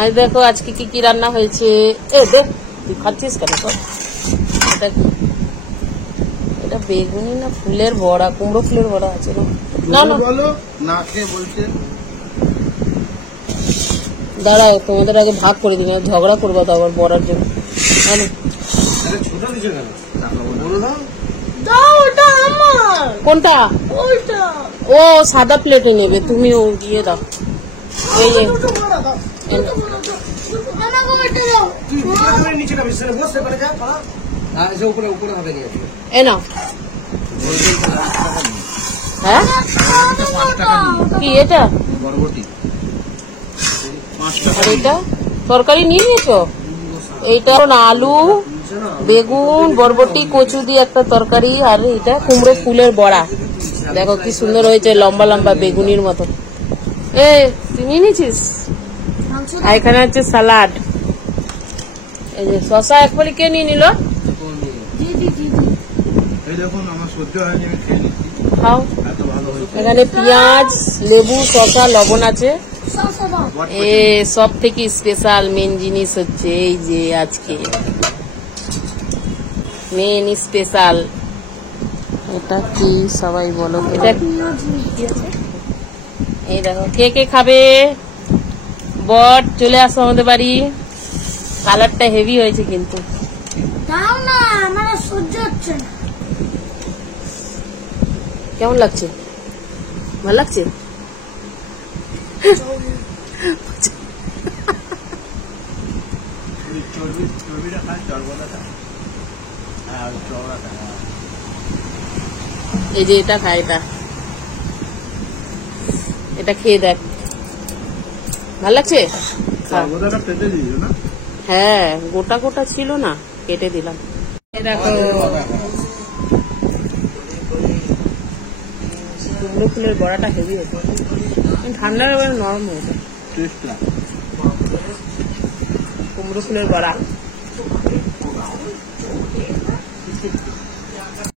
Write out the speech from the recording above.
আজ দেখো আজকে কি কি রান্না হয়েছে। এ দেখ তুই খাচ্ছিস কেন? এটা কি? এটা বেগুনি না ফুলের বড়া? কুমড়ো ফুলের বড়া আছে না? না বলো না খেয়ে বলছে। দাঁড়াও তোমাদের আগে ভাগ করে দিন, ঝগড়া করবো তো আবার বড়ার জন্য। কোনটা? ও সাদা প্লেটে নেবে, তুমি ও দিয়ে দাও। এই যে হ্যাঁ কি এটা? আর এটা তরকারি নিয়ে নিয়েছো? এইটা আলু বেগুন বরবটি কচু দিয়ে একটা তরকারি, আর এটা কুমড়ো ফুলের বড়া। দেখো কি সুন্দর হয়েছে, লম্বা লম্বা বেগুনির মতো। এ তুই নিয়ে নিয়েছিস? আর এখানে হচ্ছে সালাড। এই যে শসা এক পলি কে নিয়ে নিল? খাও। এখানে পেঁয়াজ লেবু শসা লবণ আছে। এ সব থেকে স্পেশাল মেন জিনিস হচ্ছে এই যে আজকে মেন স্পেশাল। এটা কি সবাই বলো? এটা এই দেখো কে কে খাবে? বট চলে আসো আমাদের বাড়ি। কালারটা হেভি হয়েছে কিন্তু। কেমন লাগছে? ভালো লাগছে? এই যে এটা খা, এটা খেয়ে দেখ, ভালো লাগছে? হ্যাঁ গোটা গোটা ছিল না, কেটে দিলাম। দেখো কুমড়ো ফুলের বড়াটা হেভি হয়েছে, ঠান্ডার এবার নরম হয়েছে। কুমড়ো ফুলের বড়া